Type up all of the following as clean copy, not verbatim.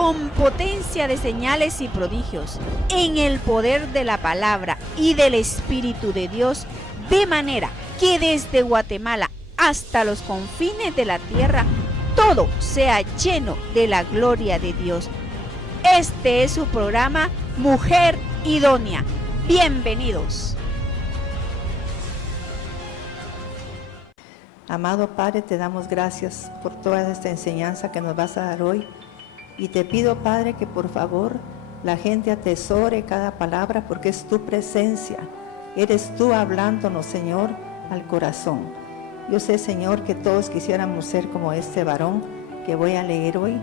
con potencia de señales y prodigios, en el poder de la palabra y del Espíritu de Dios, de manera que desde Guatemala hasta los confines de la tierra, todo sea lleno de la gloria de Dios. Este es su programa Mujer Idónea. Bienvenidos. Amado Padre, te damos gracias por toda esta enseñanza que nos vas a dar hoy. Y te pido, Padre, que por favor la gente atesore cada palabra, porque es tu presencia. Eres tú hablándonos, Señor, al corazón. Yo sé, Señor, que todos quisiéramos ser como este varón que voy a leer hoy.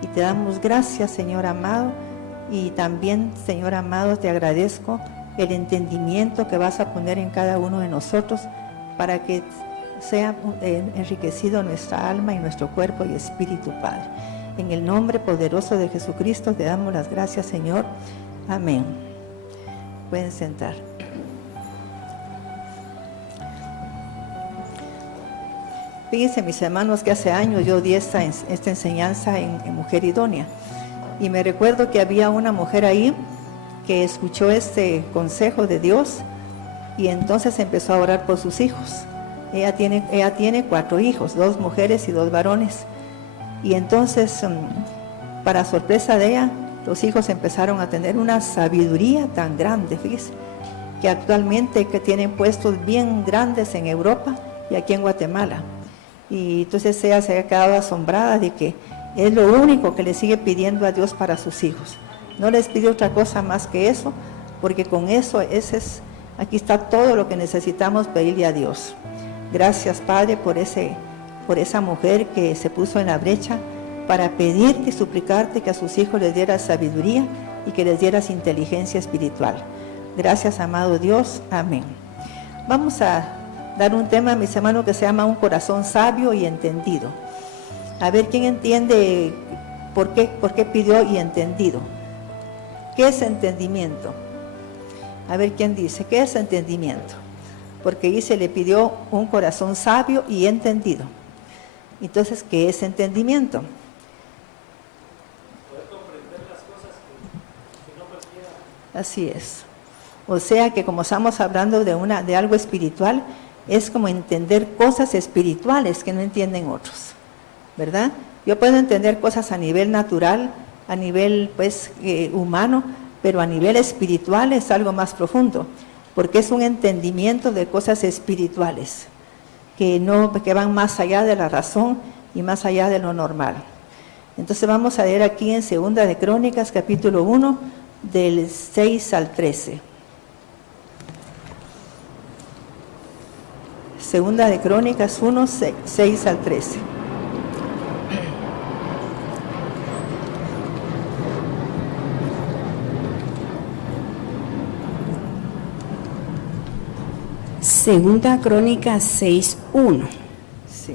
Y te damos gracias, Señor amado. Y también, Señor amado, te agradezco el entendimiento que vas a poner en cada uno de nosotros para que sea enriquecido nuestra alma y nuestro cuerpo y espíritu, Padre. En el nombre poderoso de Jesucristo te damos las gracias, Señor. Amén. Pueden sentar. Fíjense, mis hermanos, que hace años yo di esta enseñanza en Mujer Idónea. Y me recuerdo que había una mujer ahí que escuchó este consejo de Dios y entonces empezó a orar por sus hijos. Ella tiene 4 hijos, 2 mujeres y 2 varones. Y entonces, para sorpresa de ella, los hijos empezaron a tener una sabiduría tan grande, fíjense, que actualmente que tienen puestos bien grandes en Europa y aquí en Guatemala. Y entonces ella se ha quedado asombrada de que es lo único que le sigue pidiendo a Dios para sus hijos. No les pide otra cosa más que eso, porque con eso aquí está todo lo que necesitamos pedirle a Dios. Gracias, Padre, por esa mujer que se puso en la brecha para pedirte y suplicarte que a sus hijos les dieras sabiduría y que les dieras inteligencia espiritual. Gracias, amado Dios. Amén. Vamos a dar un tema, mis hermanos, que se llama un corazón sabio y entendido. A ver quién entiende por qué pidió y entendido. ¿Qué es entendimiento? A ver quién dice, ¿qué es entendimiento? Porque dice, le pidió un corazón sabio y entendido. Entonces, ¿qué es entendimiento? Poder comprender las cosas que no cualquiera. Así es. O sea que como estamos hablando de algo espiritual, es como entender cosas espirituales que no entienden otros, ¿verdad? Yo puedo entender cosas a nivel natural, a nivel humano, pero a nivel espiritual es algo más profundo, porque es un entendimiento de cosas espirituales que van más allá de la razón y más allá de lo normal. Entonces vamos a leer aquí en Segunda de Crónicas, capítulo 1, del 6 al 13. Segunda de Crónicas 1, 6 al 13. Segunda Crónicas 6:1. Sí.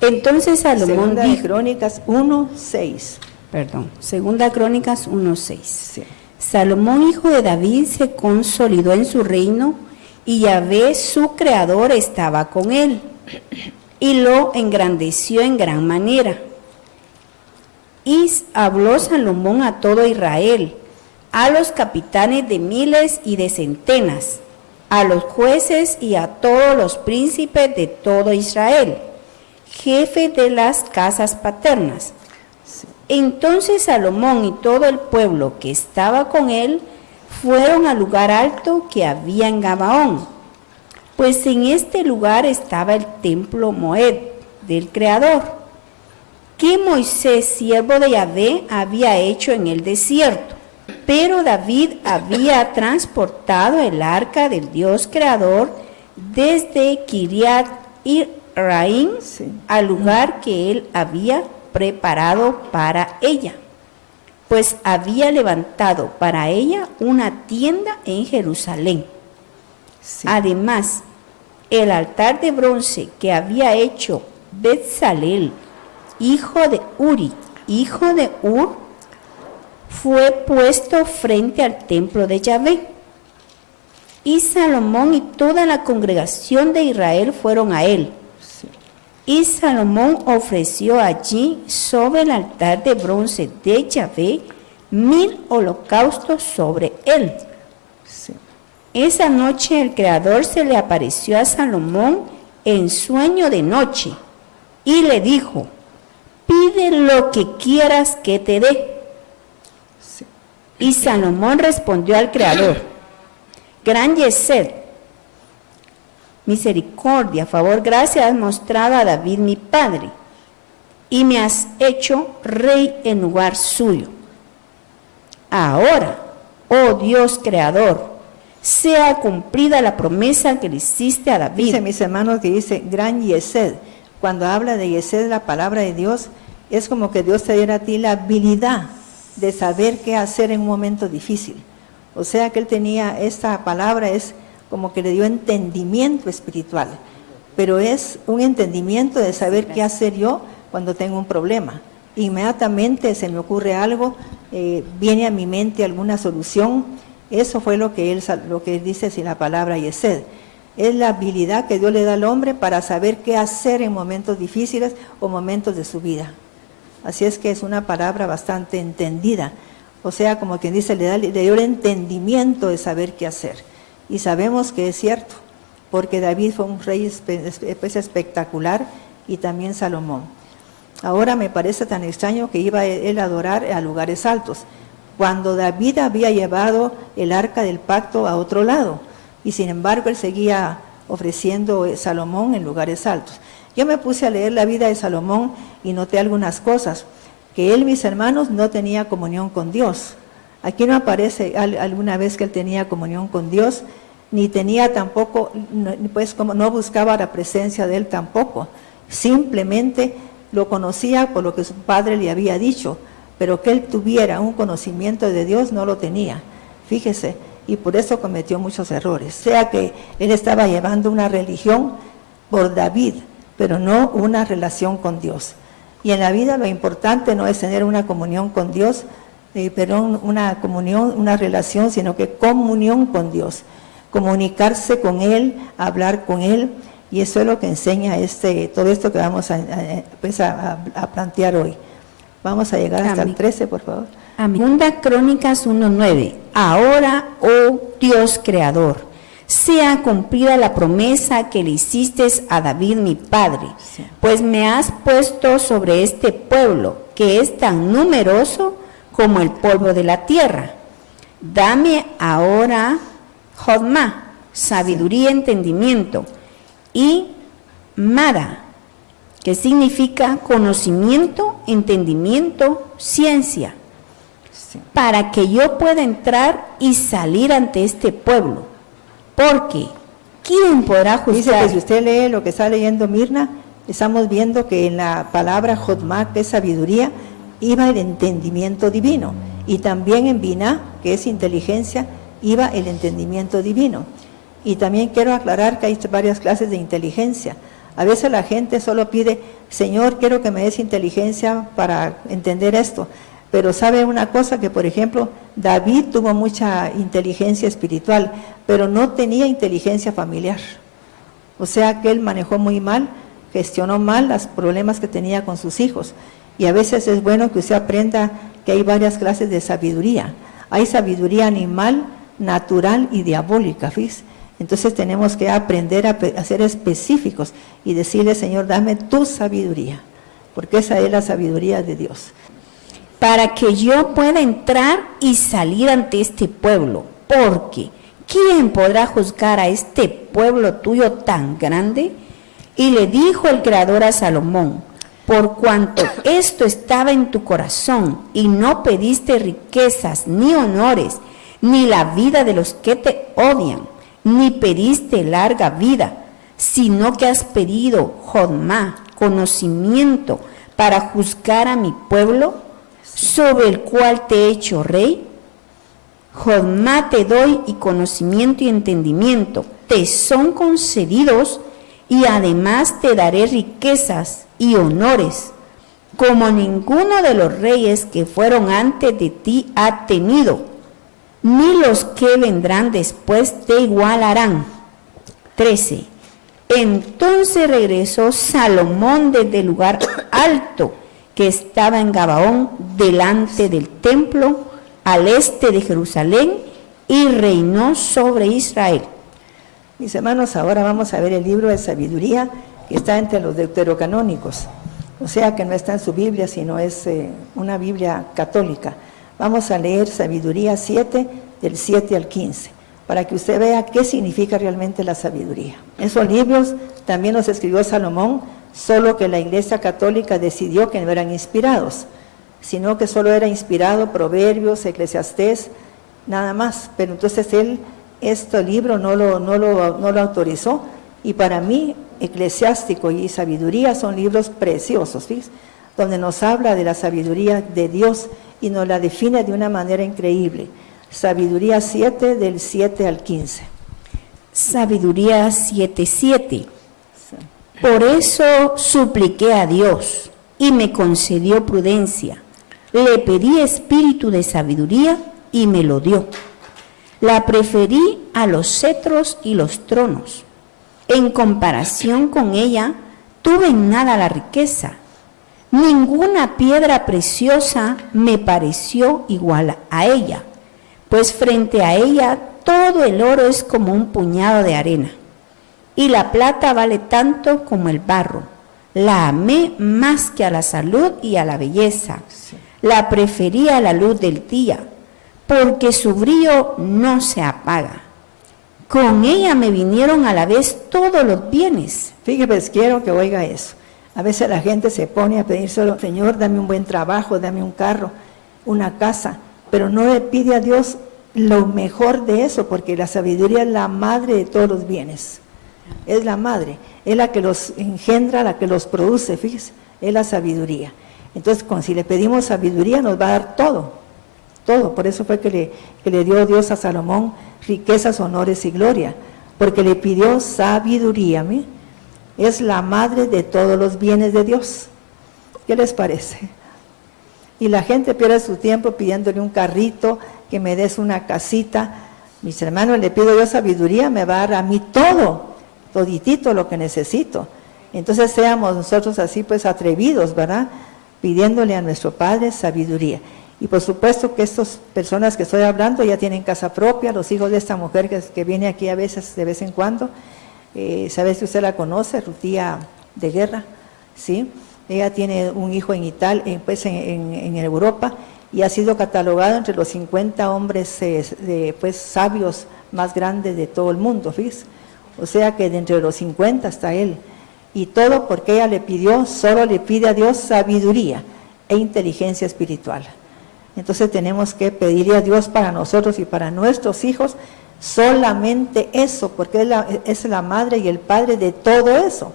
Entonces Salomón Segunda de dijo, Crónicas 1, 6. Segunda Crónicas 1:6. Sí. Salomón, hijo de David, se consolidó en su reino y Yahvé, su creador, estaba con él y lo engrandeció en gran manera. Y habló Salomón a todo Israel, a los capitanes de miles y de centenas, a los jueces y a todos los príncipes de todo Israel, jefes de las casas paternas. Entonces Salomón y todo el pueblo que estaba con él fueron al lugar alto que había en Gabaón, pues en este lugar estaba el templo Moed del Creador, que Moisés, siervo de Yahvé, había hecho en el desierto. Pero David había transportado el arca del Dios Creador desde Kiriat Raim al lugar que él había preparado para ella, pues había levantado para ella una tienda en Jerusalén. Sí. Además, el altar de bronce que había hecho Betzalel, hijo de Uri, hijo de Ur, fue puesto frente al templo de Yahvé. Y Salomón y toda la congregación de Israel fueron a él. Sí. Y Salomón ofreció allí sobre el altar de bronce de Yahvé 1000 holocaustos sobre él. Sí. Esa noche el Creador se le apareció a Salomón en sueño de noche y le dijo: pide lo que quieras que te dé. Sí. Y Salomón respondió al Creador: gran Yesed, misericordia, favor, gracia has mostrado a David mi padre, y me has hecho rey en lugar suyo. Ahora, oh Dios Creador, sea cumplida la promesa que le hiciste a David. Dice, mis hermanos, que dice gran Yesed. Cuando habla de Yesed, la palabra de Dios, es como que Dios te diera a ti la habilidad de saber qué hacer en un momento difícil. O sea que él tenía, esta palabra es como que le dio entendimiento espiritual, pero es un entendimiento de saber qué hacer yo cuando tengo un problema. Inmediatamente se me ocurre algo, viene a mi mente alguna solución. Eso fue lo que él dice sin la palabra Yesed. Es la habilidad que Dios le da al hombre para saber qué hacer en momentos difíciles o momentos de su vida. Así es que es una palabra bastante entendida. O sea, como quien dice, le dio el entendimiento de saber qué hacer. Y sabemos que es cierto, porque David fue un rey espectacular y también Salomón. Ahora me parece tan extraño que iba él a adorar a lugares altos, cuando David había llevado el arca del pacto a otro lado, y sin embargo él seguía ofreciendo Salomón en lugares altos. Yo me puse a leer la vida de Salomón y noté algunas cosas, que él, mis hermanos, no tenía comunión con Dios. Aquí no aparece alguna vez que él tenía comunión con Dios, ni tenía tampoco, pues como no buscaba la presencia de él tampoco, simplemente lo conocía por lo que su padre le había dicho, pero que él tuviera un conocimiento de Dios no lo tenía, fíjese, y por eso cometió muchos errores. O sea que él estaba llevando una religión por David, pero no una relación con Dios. Y en la vida lo importante no es tener una comunión con Dios, pero una comunión, una relación, sino que comunión con Dios, comunicarse con Él, hablar con Él, y eso es lo que enseña todo esto que vamos a plantear hoy. Vamos a llegar hasta el 13, por favor. Segunda Crónicas 1:9. Ahora, oh Dios Creador, sea cumplida la promesa que le hiciste a David mi padre, Sí. pues me has puesto sobre este pueblo, que es tan numeroso como el polvo de la tierra. Dame ahora, Jodma, sabiduría, entendimiento, y Mara, que significa conocimiento, entendimiento, ciencia, Sí. para que yo pueda entrar y salir ante este pueblo. Porque, ¿quién podrá Dice juzgar? que si usted lee lo que está leyendo Mirna, estamos viendo que en la palabra Jodma, que es sabiduría, iba el entendimiento divino. Y también en Binah, que es inteligencia, iba el entendimiento divino. Y también quiero aclarar que hay varias clases de inteligencia. A veces la gente solo pide, Señor, quiero que me des inteligencia para entender esto. Pero sabe una cosa, que por ejemplo, David tuvo mucha inteligencia espiritual, pero no tenía inteligencia familiar. O sea que él manejó muy mal, gestionó mal los problemas que tenía con sus hijos. Y a veces es bueno que usted aprenda que hay varias clases de sabiduría. Hay sabiduría animal, natural y diabólica, ¿fíjese? Entonces tenemos que aprender a ser específicos y decirle, Señor, dame tu sabiduría, porque esa es la sabiduría de Dios. Para que yo pueda entrar y salir ante este pueblo, porque ¿quién podrá juzgar a este pueblo tuyo tan grande? Y le dijo el Creador a Salomón, por cuanto esto estaba en tu corazón y no pediste riquezas ni honores, ni la vida de los que te odian, ni pediste larga vida, sino que has pedido, Jodma, conocimiento para juzgar a mi pueblo, sobre el cual te he hecho rey. Jodma te doy, y conocimiento y entendimiento te son concedidos, y además te daré riquezas y honores, como ninguno de los reyes que fueron antes de ti ha tenido, ni los que vendrán después te igualarán. 13. Entonces regresó Salomón desde el lugar alto que estaba en Gabaón, delante del templo, al este de Jerusalén, y reinó sobre Israel. Mis hermanos, ahora vamos a ver el libro de sabiduría que está entre los deuterocanónicos. O sea que no está en su Biblia, sino es una Biblia católica. Vamos a leer Sabiduría 7, del 7 al 15, para que usted vea qué significa realmente la sabiduría. Esos libros también los escribió Salomón, solo que la Iglesia Católica decidió que no eran inspirados, sino que solo era inspirado Proverbios, Eclesiastés, nada más. Pero entonces él, este libro no lo autorizó, y para mí, Eclesiástico y Sabiduría son libros preciosos, ¿sí? Donde nos habla de la sabiduría de Dios y nos la define de una manera increíble. Sabiduría 7, del 7 al 15. Sabiduría 7:7. Por eso supliqué a Dios y me concedió prudencia. Le pedí espíritu de sabiduría y me lo dio. La preferí a los cetros y los tronos. En comparación con ella, tuve en nada la riqueza. Ninguna piedra preciosa me pareció igual a ella, pues frente a ella todo el oro es como un puñado de arena, y la plata vale tanto como el barro. La amé más que a la salud y a la belleza. La preferí a la luz del día, porque su brillo no se apaga. Con ella me vinieron a la vez todos los bienes. Fíjese, quiero que oiga eso. A veces la gente se pone a pedir solo, Señor, dame un buen trabajo, dame un carro, una casa, pero no le pide a Dios lo mejor de eso, porque la sabiduría es la madre de todos los bienes. Es la madre, es la que los engendra, la que los produce, fíjese, es la sabiduría. Entonces, si le pedimos sabiduría, nos va a dar todo, todo. Por eso fue que le dio Dios a Salomón riquezas, honores y gloria, porque le pidió sabiduría. ¿Mí? Es la madre de todos los bienes de Dios. ¿Qué les parece? Y la gente pierde su tiempo pidiéndole un carrito, que me des una casita. Mis hermanos, le pido yo sabiduría, me va a dar a mí todo, toditito lo que necesito. Entonces seamos nosotros así pues atrevidos, ¿verdad? Pidiéndole a nuestro Padre sabiduría. Y por supuesto que estas personas que estoy hablando ya tienen casa propia, los hijos de esta mujer que viene aquí a veces, de vez en cuando. ¿Sabe si usted la conoce? Rutía de Guerra, ¿sí? Ella tiene un hijo en Italia, pues en Europa, y ha sido catalogado entre los 50 hombres pues sabios más grandes de todo el mundo, fíjese. O sea que de entre los 50 está él. Y todo porque ella le pidió, solo le pide a Dios sabiduría e inteligencia espiritual. Entonces tenemos que pedirle a Dios para nosotros y para nuestros hijos solamente eso, porque es la madre y el padre de todo eso.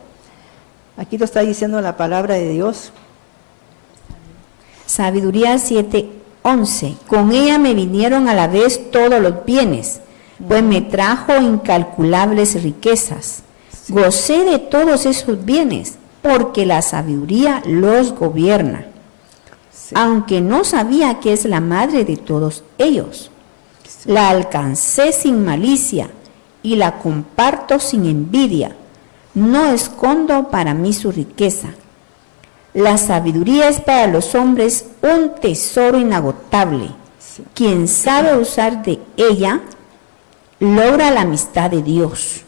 Aquí lo está diciendo la palabra de Dios. Sabiduría 7:11. Con ella me vinieron a la vez todos los bienes, pues me trajo incalculables riquezas. Gocé de todos esos bienes, porque la sabiduría los gobierna. Sí. Aunque no sabía que es la madre de todos ellos. Sí. La alcancé sin malicia y la comparto sin envidia. No escondo para mí su riqueza. La sabiduría es para los hombres un tesoro inagotable. Sí. Quien sabe usar de ella, logra la amistad de Dios.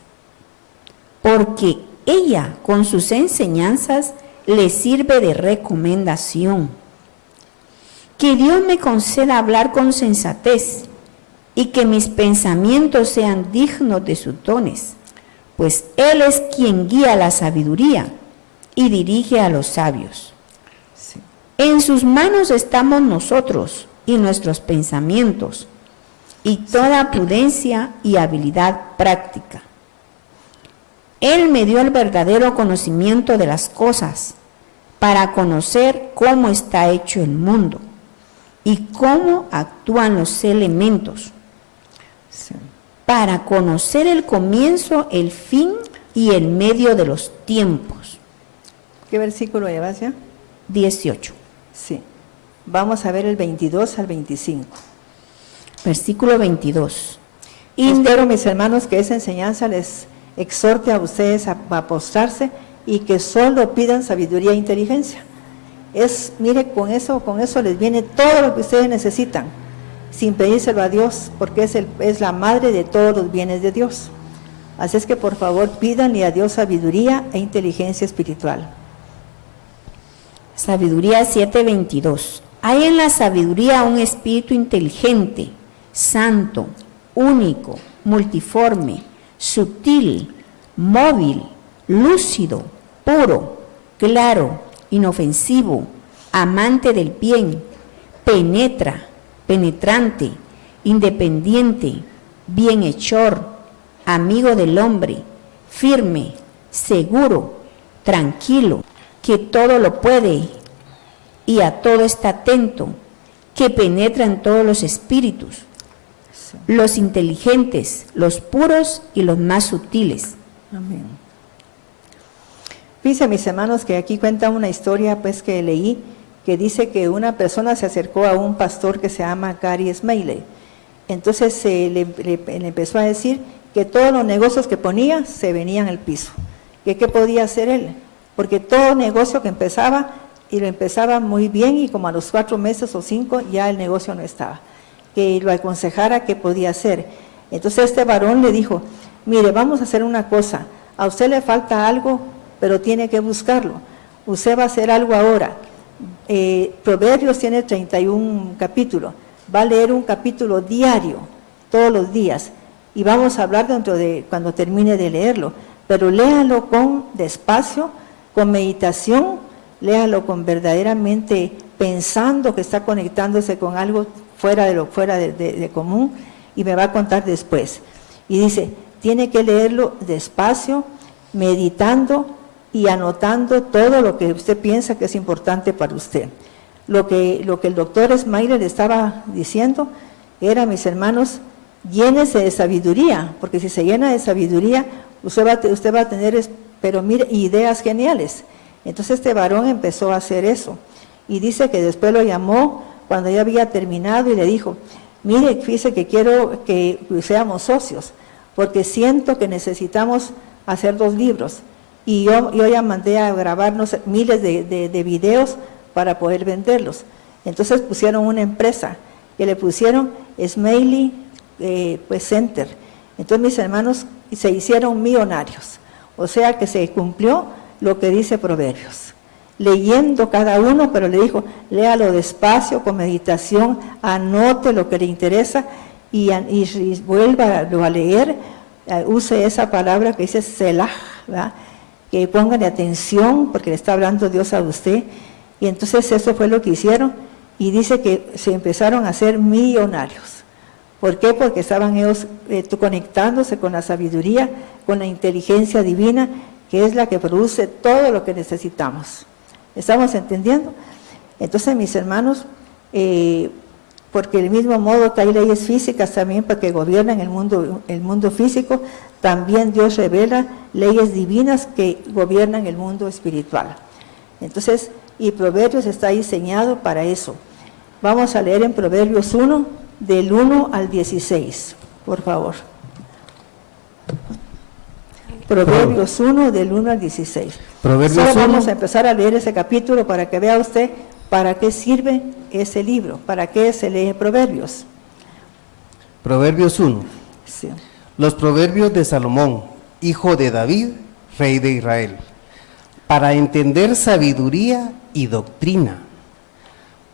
Porque ella, con sus enseñanzas, le sirve de recomendación. Que Dios me conceda hablar con sensatez y que mis pensamientos sean dignos de sus dones, pues Él es quien guía la sabiduría y dirige a los sabios. Sí. En sus manos estamos nosotros y nuestros pensamientos, y toda prudencia y habilidad práctica. Él me dio el verdadero conocimiento de las cosas, para conocer cómo está hecho el mundo y cómo actúan los elementos, sí. Para conocer el comienzo, el fin y el medio de los tiempos. ¿Qué versículo llevas ya? 18. Sí. Vamos a ver el 22 al 25. Versículo 22. Espero, mis hermanos, que esa enseñanza les exhorte a ustedes a postrarse y que solo pidan sabiduría e inteligencia. Mire, con eso les viene todo lo que ustedes necesitan, sin pedírselo a Dios, porque es la madre de todos los bienes de Dios. Así es que por favor pídanle a Dios sabiduría e inteligencia espiritual. Sabiduría 7:22. Hay en la sabiduría un espíritu inteligente, santo, único, multiforme, sutil, móvil, lúcido, puro, claro, inofensivo, amante del bien, penetrante, independiente, bienhechor, amigo del hombre, firme, seguro, tranquilo, que todo lo puede y a todo está atento, que penetra en todos los espíritus, los inteligentes, los puros y los más sutiles. Amén. Fíjense, mis hermanos, que aquí cuenta una historia pues que leí, que dice que una persona se acercó a un pastor que se llama Gary Smalley. Entonces le empezó a decir que todos los negocios que ponía se venían al piso. ¿Qué podía hacer él? Porque todo negocio que empezaba, y lo empezaba muy bien, y como a los 4 meses o 5 ya el negocio no estaba. Que lo aconsejara qué podía hacer. Entonces este varón le dijo, mire, vamos a hacer una cosa, a usted le falta algo, pero tiene que buscarlo. Usted va a hacer algo ahora. Proverbios tiene 31 capítulos. Va a leer un capítulo diario, todos los días. Y vamos a hablar cuando termine de leerlo. Pero léalo con despacio, con meditación, léalo con verdaderamente pensando que está conectándose con algo fuera de común, y me va a contar después. Y dice, tiene que leerlo despacio, meditando y anotando todo lo que usted piensa que es importante para usted. Lo que el doctor Smalley le estaba diciendo era, mis hermanos, llénese de sabiduría, porque si se llena de sabiduría, usted va a tener, pero mire, ideas geniales. Entonces este varón empezó a hacer eso, y dice que después lo llamó cuando ya había terminado y le dijo, mire, fíjese que quiero que seamos socios, porque siento que necesitamos hacer 2 libros, y yo ya mandé a grabarnos miles de videos para poder venderlos. Entonces pusieron una empresa, que le pusieron Smalley Center. Entonces mis hermanos se hicieron millonarios, o sea que se cumplió lo que dice Proverbios, leyendo cada uno, pero le dijo, léalo despacio, con meditación, anote lo que le interesa y vuelva a leer, use esa palabra que dice Selah, ¿verdad? Que pongan atención porque le está hablando Dios a usted. Y entonces eso fue lo que hicieron, y dice que se empezaron a hacer millonarios. ¿Por qué? Porque estaban ellos conectándose con la sabiduría, con la inteligencia divina, que es la que produce todo lo que necesitamos. ¿Estamos entendiendo? Entonces, mis hermanos, porque del mismo modo que hay leyes físicas también para que gobiernan el mundo físico, también Dios revela leyes divinas que gobiernan el mundo espiritual. Entonces, y Proverbios está diseñado para eso. Vamos a leer en Proverbios 1, del 1 al 16, por favor. Proverbios 1, del 1 al 16. Solo vamos a empezar a leer ese capítulo para que vea usted para qué sirve ese libro, para qué se lee Proverbios. Proverbios 1. Sí. Los proverbios de Salomón, hijo de David, rey de Israel, para entender sabiduría y doctrina,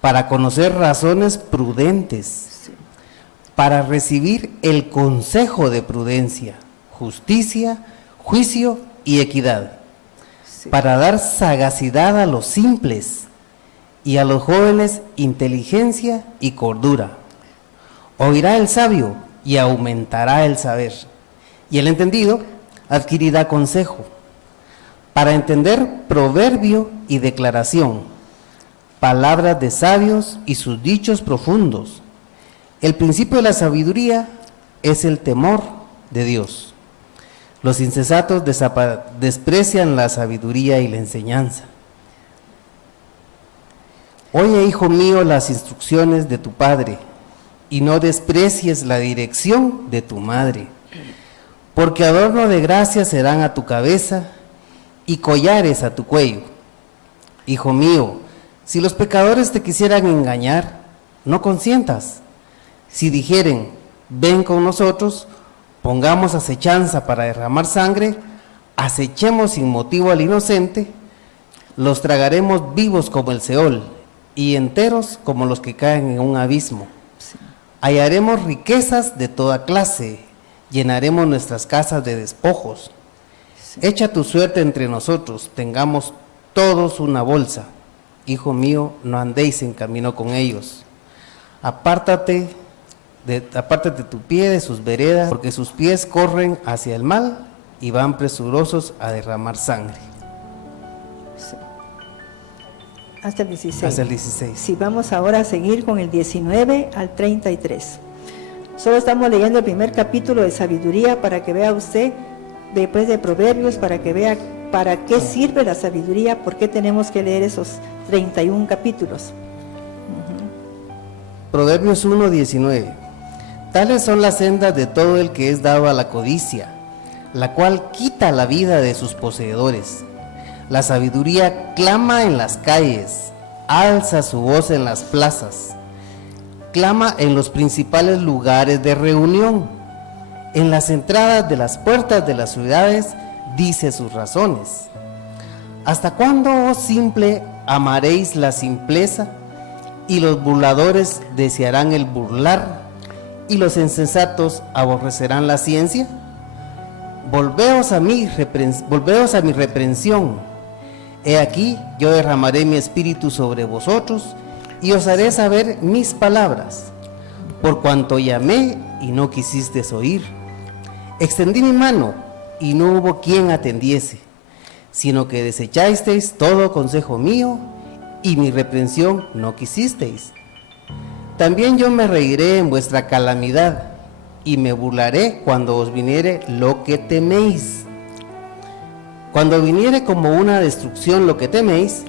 para conocer razones prudentes, para recibir el consejo de prudencia, justicia, juicio y equidad, para dar sagacidad a los simples y a los jóvenes inteligencia y cordura. Oirá el sabio y aumentará el saber, y el entendido adquirirá consejo, para entender proverbio y declaración, palabras de sabios y sus dichos profundos. El principio de la sabiduría es el temor de Dios. Los insensatos desprecian la sabiduría y la enseñanza. Oye, hijo mío, las instrucciones de tu padre, y no desprecies la dirección de tu madre, porque adorno de gracia serán a tu cabeza y collares a tu cuello. Hijo mío, si los pecadores te quisieran engañar, no consientas. Si dijeren, ven con nosotros, pongamos acechanza para derramar sangre, acechemos sin motivo al inocente, los tragaremos vivos como el Seol y enteros como los que caen en un abismo. Hallaremos riquezas de toda clase, llenaremos nuestras casas de despojos. Echa tu suerte entre nosotros, tengamos todos una bolsa. Hijo mío, no andéis en camino con ellos. Apártate tu pie de sus veredas, porque sus pies corren hacia el mal y van presurosos a derramar sangre. Hasta el 16. Hasta el 16. Sí, vamos ahora a seguir con el 19 al 33. Solo estamos leyendo el primer capítulo de sabiduría para que vea usted, después de Proverbios, para que vea para qué sirve la sabiduría, por qué tenemos que leer esos 31 capítulos. Proverbios 1:19. Tales son las sendas de todo el que es dado a la codicia, la cual quita la vida de sus poseedores. La sabiduría clama en las calles, alza su voz en las plazas, clama en los principales lugares de reunión, en las entradas de las puertas de las ciudades, dice sus razones. ¿Hasta cuándo, oh simple, amaréis la simpleza? Y los burladores desearán el burlar, y los insensatos aborrecerán la ciencia. Volveos a mi reprensión. He aquí, yo derramaré mi espíritu sobre vosotros, y os haré saber mis palabras, por cuanto llamé y no quisisteis oír. Extendí mi mano, y no hubo quien atendiese, sino que desechasteis todo consejo mío, y mi reprensión no quisisteis. También yo me reiré en vuestra calamidad, y me burlaré cuando os viniere lo que teméis. Cuando viniere como una destrucción lo que teméis,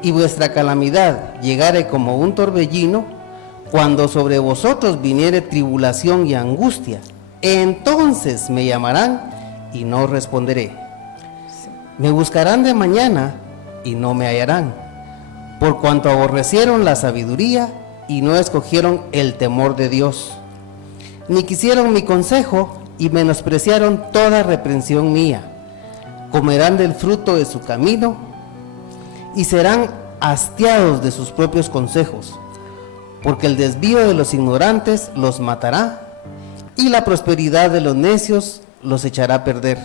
y vuestra calamidad llegare como un torbellino, cuando sobre vosotros viniere tribulación y angustia, entonces me llamarán y no responderé. Me buscarán de mañana y no me hallarán, por cuanto aborrecieron la sabiduría y no escogieron el temor de Dios, ni quisieron mi consejo y menospreciaron toda reprensión mía. Comerán del fruto de su camino y serán hastiados de sus propios consejos, porque el desvío de los ignorantes los matará y la prosperidad de los necios los echará a perder.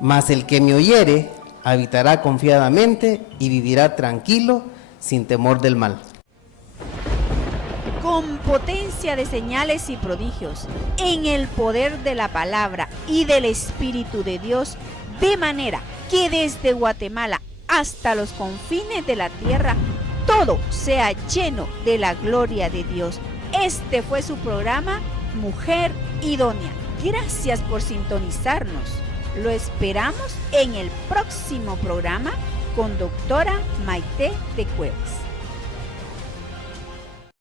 Mas el que me oyere habitará confiadamente y vivirá tranquilo sin temor del mal. Con potencia de señales y prodigios, en el poder de la palabra y del Espíritu de Dios, de manera que desde Guatemala hasta los confines de la tierra, todo sea lleno de la gloria de Dios. Este fue su programa, Mujer Idónea. Gracias por sintonizarnos. Lo esperamos en el próximo programa con doctora Maite de Cuevas.